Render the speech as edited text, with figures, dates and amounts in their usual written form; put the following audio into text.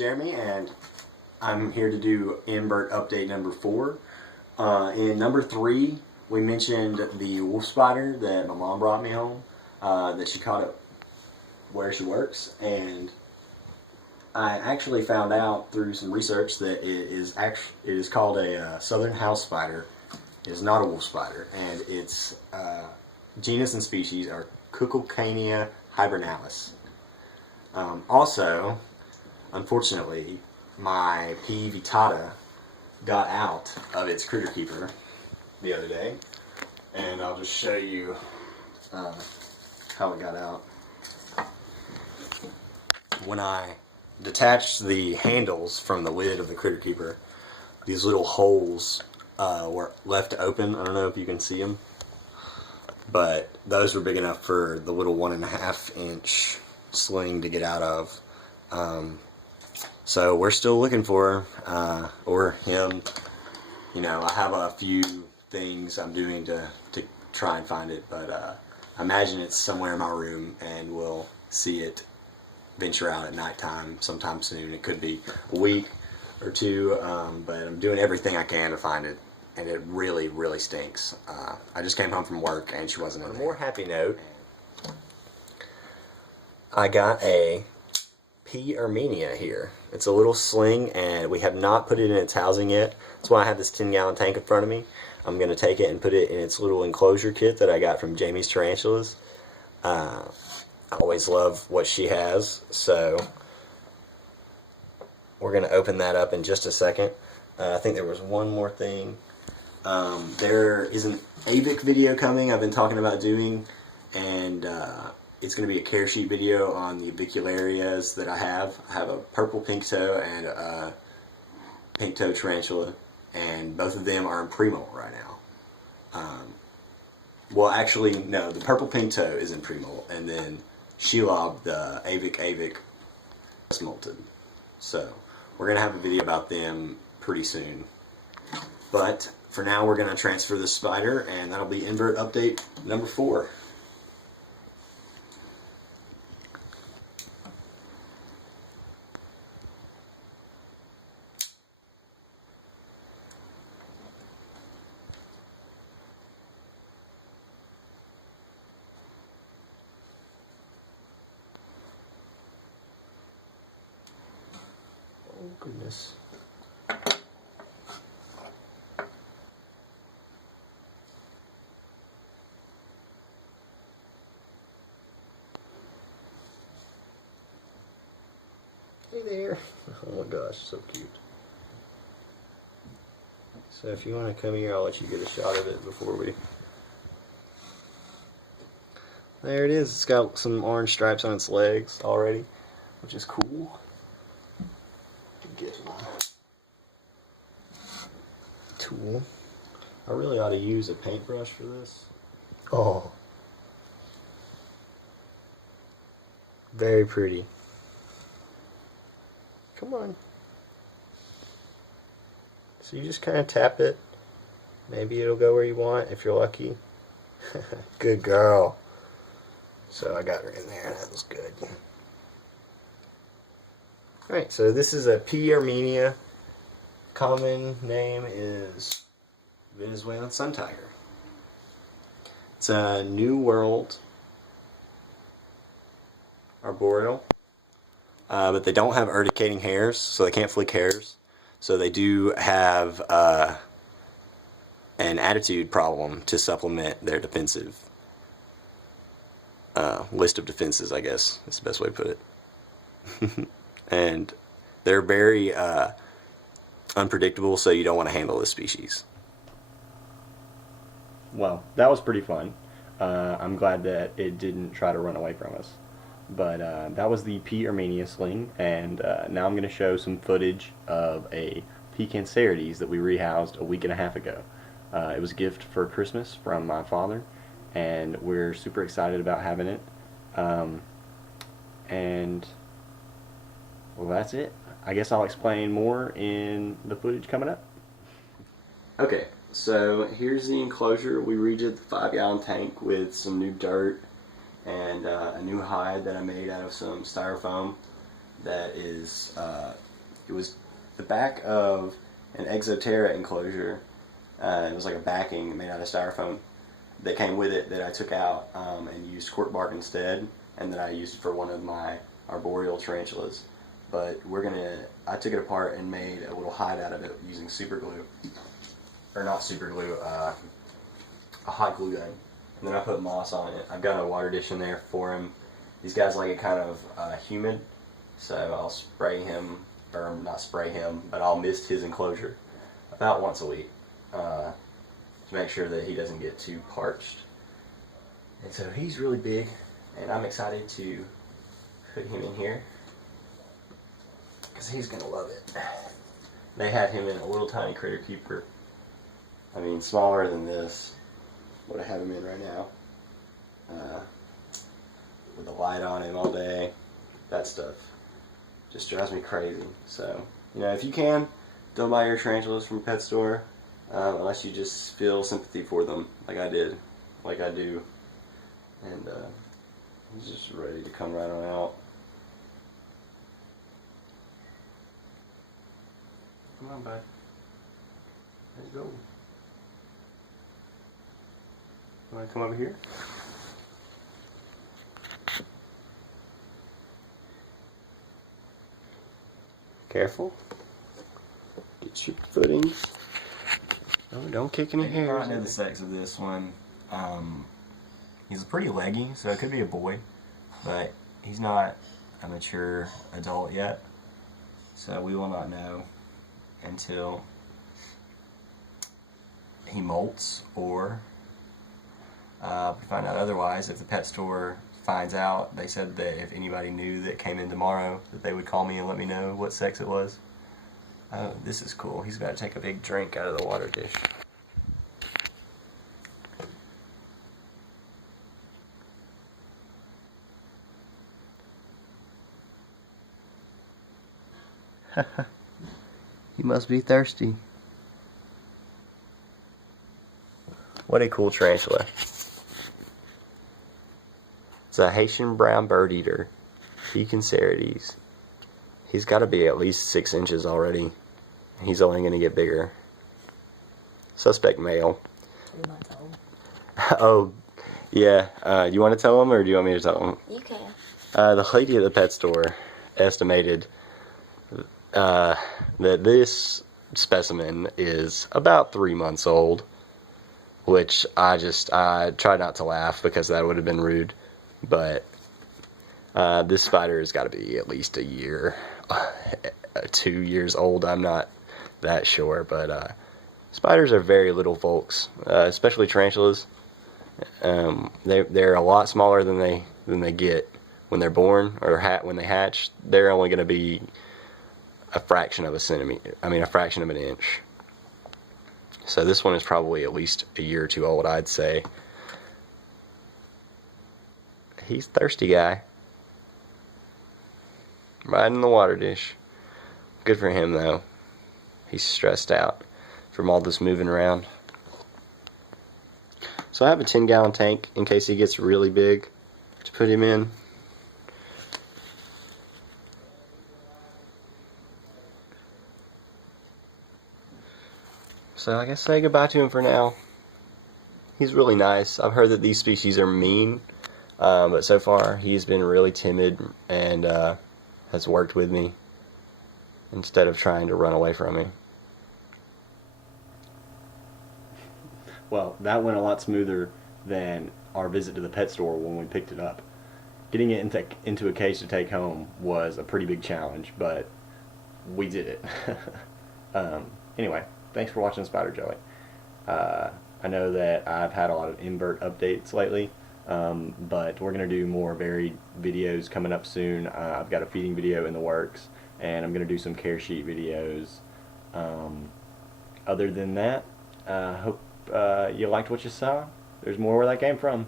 Jeremy, and I'm here to do Invert update number 4. In number 3, we mentioned the wolf spider that my mom brought me home, that she caught at where she works, and I actually found out through some research that it is called a southern house spider. It is not a wolf spider, and its genus and species are Cuculcania hibernalis. Also, unfortunately, my P. Vittata got out of its critter keeper the other day, and I'll just show you how it got out. When I detached the handles from the lid of the critter keeper, these little holes were left open. I don't know if you can see them, but those were big enough for the little 1.5 inch sling to get out of. So we're still looking for her, or him. You know, I have a few things I'm doing to try and find it, but I imagine it's somewhere in my room, and we'll see it venture out at nighttime sometime soon. It could be a week or two, but I'm doing everything I can to find it, and it really, really stinks. I just came home from work, and she wasn't in there. On a more happy note, I got a P. Irminia here. It's a little sling, and we have not put it in its housing yet. That's why I have this 10-gallon tank in front of me. I'm going to take it and put it in its little enclosure kit that I got from Jamie's Tarantulas. I always love what she has, so we're going to open that up in just a second. I think there was one more thing. There is an AVIC video coming I've been talking about doing, and it's going to be a care sheet video on the avicularias that I have. I have a purple pink toe and a pink toe tarantula, and both of them are in pre-molt right now. Well, actually, no, the purple pink toe is in pre-molt, and then Shelob, the AVIC is molted. So we're going to have a video about them pretty soon. But for now, we're going to transfer this spider, and that'll be Invert update number 4. Oh, goodness. Hey there. Oh my gosh, so cute. So if you want to come here, I'll let you get a shot of it before we... There it is. It's got some orange stripes on its legs already, which is cool. Get my tool. I really ought to use a paintbrush for this. Oh. Very pretty. Come on. So you just kind of tap it. Maybe it'll go where you want if you're lucky. Good girl. So I got her in there, and that was good. Alright, so this is a P. Irminia. Common name is Venezuelan sun tiger. It's a New World arboreal. But they don't have urticating hairs, so they can't flick hairs. So they do have an attitude problem to supplement their defensive list of defenses, I guess. That's the best way to put it. And they're very unpredictable, so you don't want to handle this species. Well, that was pretty fun. I'm glad that it didn't try to run away from us. But that was the P. Irminia sling, and now I'm going to show some footage of a P. Cancerides that we rehoused a week and a half ago. It was a gift for Christmas from my father, and we're super excited about having it. And, well, that's it. I guess I'll explain more in the footage coming up. Okay, so here's the enclosure. We redid the 5-gallon tank with some new dirt and a new hide that I made out of some styrofoam that is it was the back of an Exoterra enclosure. It was like a backing made out of styrofoam that came with it that I took out and used cork bark instead, and that I used for one of my arboreal tarantulas. But I took it apart and made a little hide out of it using super glue. Or not super glue, a hot glue gun. And then I put moss on it. I've got a water dish in there for him. These guys like it kind of humid, so I'll spray him, or not spray him, but I'll mist his enclosure about once a week to make sure that he doesn't get too parched. And so he's really big, and I'm excited to put him in here because he's going to love it. They had him in a little tiny critter keeper. I mean, smaller than this. What I have him in right now. With a light on him all day. That stuff just drives me crazy. So, you know, if you can, don't buy your tarantulas from a pet store unless you just feel sympathy for them, like I did, like I do. And he's just ready to come right on out. Come on, bud. Let's go. You want to come over here? Careful. Get your footings. Oh, don't kick any hairs. I don't know the sex of this one. He's pretty leggy, so it could be a boy, but he's not a mature adult yet, so we will not know until he molts, or we find out otherwise. If the pet store finds out, they said that if anybody knew that came in tomorrow, that they would call me and let me know what sex it was. Oh, this is cool. He's got to take a big drink out of the water dish. He must be thirsty. What a cool tarantula. It's a Haitian brown bird eater. Cancerides. He's got to be at least 6 inches already. He's only going to get bigger. Suspect male. You're not told. Oh, yeah. You want to tell him, or do you want me to tell him? You can. The lady at the pet store estimated that this specimen is about 3 months old, which I try not to laugh because that would have been rude, but this spider has got to be at least a year, 2 years old. I'm not that sure, but spiders are very little folks, especially tarantulas. They're a lot smaller than they get when they're born, or when they hatch. They're only going to be a fraction of a centimeter. I mean, a fraction of an inch. So this one is probably at least a year or two old, I'd say. He's a thirsty guy. Right in the water dish. Good for him, though. He's stressed out from all this moving around. So I have a 10-gallon tank in case he gets really big to put him in. So I guess say goodbye to him for now. He's really nice. I've heard that these species are mean, but so far he's been really timid and has worked with me instead of trying to run away from me. Well, that went a lot smoother than our visit to the pet store when we picked it up. Getting it into a cage to take home was a pretty big challenge, but we did it. Anyway, thanks for watching Spiderjelly. I know that I've had a lot of Invert updates lately, but we're going to do more varied videos coming up soon. I've got a feeding video in the works, and I'm going to do some care sheet videos. Other than that, hope you liked what you saw. There's more where that came from.